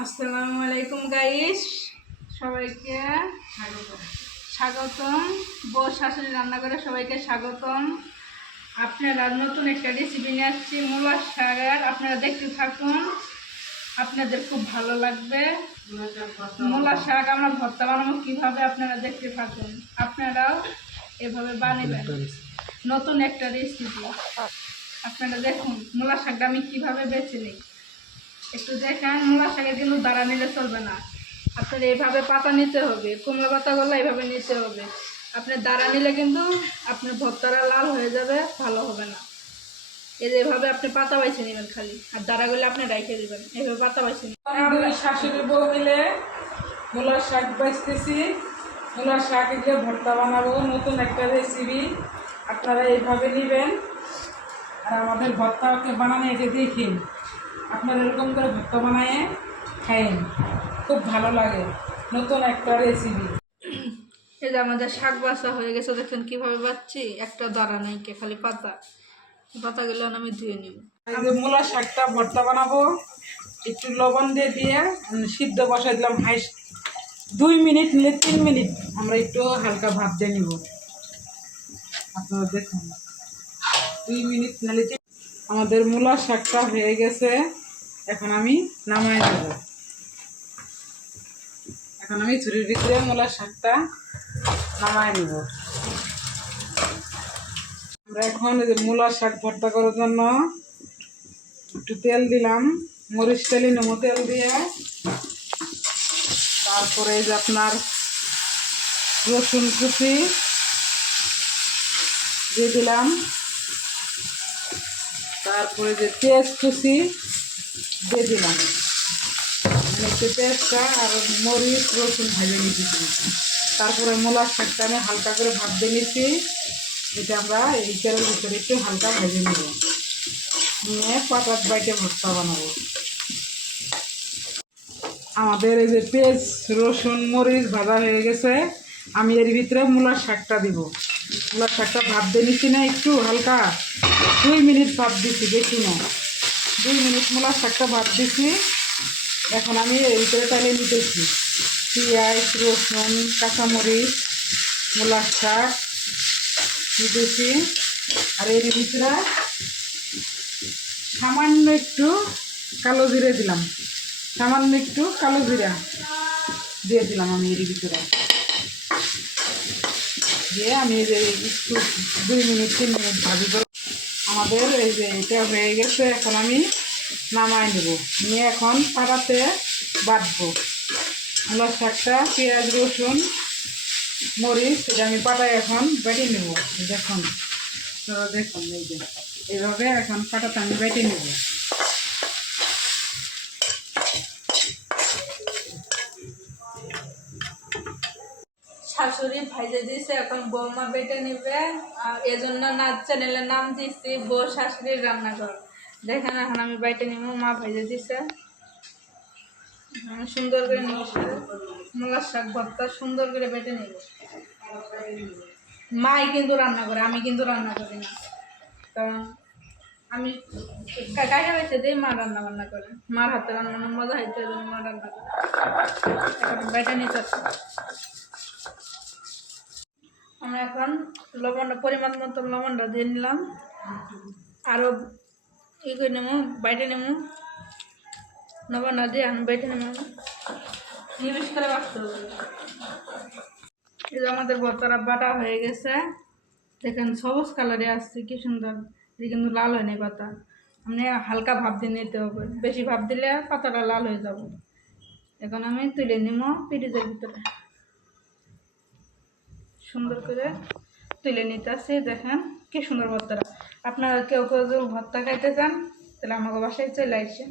আসসালামু আলাইকুম গাইস, সবাইকে স্বাগতম। বউ শাশুড়ি রান্না করে সবাইকে স্বাগতম। আপনারা নতুন একটা রেসিপি নিয়ে আসছি, মূলার শাকের। আপনারা দেখতে থাকুন, আপনাদের খুব ভালো লাগবে। মূলার শাক আমরা ভর্তা বানাবো কীভাবে, আপনারা দেখতে থাকুন। আপনারাও এভাবে বানাবেন, নতুন একটা রেসিপি। আপনারা দেখুন মূলার শাকটা আমি কীভাবে বেছে নিই, একটু দেখেন। মূলার শাকের কিন্তু দাঁড়া নিলে চলবে না, আপনার এইভাবে পাতা নিতে হবে। কুমড়া পাতাগুলো এইভাবে নিতে হবে। আপনি দাঁড়া নিলে কিন্তু আপনার ভর্তাটা লাল হয়ে যাবে, ভালো হবে না। এই যে এভাবে আপনি পাতা বাইছে নেবেন খালি, আর দাঁড়াগুলো আপনি রেখে দেবেন। এইভাবে পাতা বাইছে নেবেন। দুই শাশুড়ি বউ মিলে মূলার শাক বাছতেছি। মূলার শাক দিয়ে ভর্তা বানাবো, নতুন একটা রেসিপি। আপনারা এইভাবে নেবেন আর আমাদের ভর্তাকে বানানো এটা দেখিন। আপনারা এরকম করে ভর্তা বানায় খাইন, খুব ভালো লাগে। নতুন একটা রেসিপি। এই যে আমাদের শাক বাছা হয়ে গেছে, দেখছেন কীভাবে বাচ্ছি। একটা দাঁড়া নেই, খালি পাতা। পাতাগুলো আমি ধুয়ে নিব। এই যে মূলার শাকটা ভর্তা বানাবো, একটু লবণ দিয়ে সিদ্ধ বসাই দিলাম। 2 মিনিট নিলে 3 মিনিট আমরা একটু হালকা ভাত দিয়ে নিব। আপনারা দেখুন, 2 মিনিট নালে আমাদের মূলার শাকটা হয়ে গেছে। এখন আমি নামাই দেব। এখন আমি ঝুড়ির ভিতরে মূলার শাকটা নামাই নেব। আমরা এখন এই যে মূলার শাক ভর্তা করার জন্য একটু তেল দিলাম, মরিচ তেলই নেবো। তেল দিয়ে তারপরে এই যে আপনার রসুন কুচি দিয়ে দিলাম, তারপরে যে পেঁয়াজ কুচি দিয়ে দিলাম। একটু পেঁয়াজটা আর মরিচ রসুন ভেজে নিতেছি। তারপরে মূলার শাকটা আমি হালকা করে ভাত দিয়ে নিচ্ছি। এটা আমরা এই তেলের ভিতরে একটু হালকা ভেজে নেব, নিয়ে পাতার বাইটে ভর্তা বানাবো। আমাদের এই যে পেঁয়াজ রসুন মরিচ ভাজা হয়ে গেছে। আমি এর ভিতরে মূলার শাকটা দিব। মূলার শাকটা ভাত দিয়ে নিচ্ছি না, একটু হালকা 2 মিনিট ভাত দিচ্ছি, বেশি না। 2 মিনিট মূলার শাকটা ভাত দিচ্ছি। এখন আমি এর ভিতরে তালে নিতেছি পেঁয়াজ রসুন কাঁচামরিচ মূলার শাক নিতেছি। আর এর ভিতরে সামান্য একটু কালো জিরে দিলাম, সামান্য একটু কালো জিরা দিয়ে দিলাম আমি এর ভিতরে। দিয়ে আমি এই যে একটু 2 মিনিট 3 মিনিট ভাজি করে আমাদের এই যে এটা হয়ে গেছে। এখন আমি নামাই নেব, নিয়ে এখন পাটাতে বাটবো মূলার শাকটা। পেঁয়াজ রসুন মরিচ এটা আমি পাটায় এখন বেটে নেব। দেখুন দেখুন, এই যে এইভাবে এখন পাটাতে আমি বেটে নেব। শাশুড়ি ভাইজে দিয়েছে, এখন বৌমা বেটে নেবে। আর এজন্য চ্যানেলের নাম দিচ্ছি বউ শাশুড়ির রান্নাঘর। দেখেন এখন আমি বেটে নিব। মা ভাইজে দিছে, আমি সুন্দর করে নিব। মূলার শাক ভর্তা সুন্দর করে বেটে নেব। মাই কিন্তু রান্না করে, আমি কিন্তু রান্না করি না। কারণ আমি কাকে বেছে দিই, মা রান্না বান্না করে। মার হাতে রান্না মজা হইতে, মা রান্না করে। এখন বেটে নিতে আমরা এখন লবণটা পরিমাণ মতো লবণটা দিয়ে নিলাম। আরও ই করে নেব, বাইটে নেব। লবণটা দিয়ে আমি বাইটে নেব, নিবেশ করে বাটতে হবে। এই যে আমাদের ভর্তাটা বাটা হয়ে গেছে। দেখেন সবুজ কালারে আসছে, কি সুন্দর। এটা কিন্তু লাল হয়নি পাতা। আপনি হালকা ভাপ দিয়ে নিতে হবে, বেশি ভাপ দিলে পাতাটা লাল হয়ে যাব। এখন আমি তুলে নিব পিরিজের ভিতরে, সুন্দর করে তুলে নিতে আসছি। দেখেন কি সুন্দর ভর্তাটা। আপনারা কেউ কেউ যদি ভর্তা খাইতে চান তাহলে আমাকে বাসায় চলে আসেন।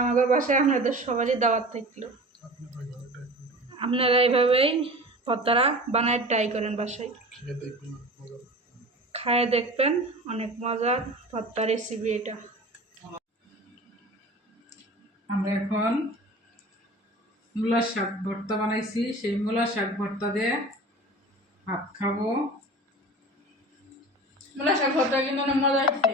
আমাদের বাসায় আপনাদের সবারই দাওয়াত থাকলো। আপনারা এইভাবেই ভর্তারা বানায় ট্রাই করেন, বাসায় খায় দেখবেন, অনেক মজার ভর্তা রেসিপি এটা। আমরা এখন মূলার শাক ভর্তা বানাইছি, সেই মূলার শাক ভর্তা দিয়ে ভাত খাবো। মূলা শাক ভর্তা কিন্তু অনেক মজা হয়েছে।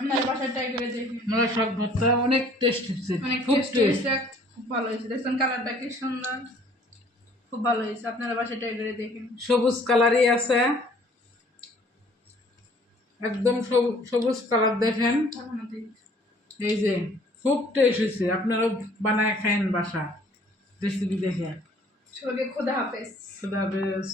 আপনার বাসায় ট্রাই করে দেখি। মূলা শাক ভর্তা অনেক টেস্ট হচ্ছে, অনেক খুব টেস্ট টেস্ট। হয়েছে, খুব ভালো হয়েছে। দেখছেন কালারটা কি সুন্দর, খুব ভালো হয়েছে। আপনারা বাসায় ট্রাই করে দেখেন। সবুজ কালারই আছে, একদম সবুজ কালার দেখেন। এই যে খুব টেস্ট হয়েছে, আপনারাও বানায় খায়েন বাসা রেসিপি দেখে। সবাইকে খোদা হাফেজ। খুদা হাফেজ।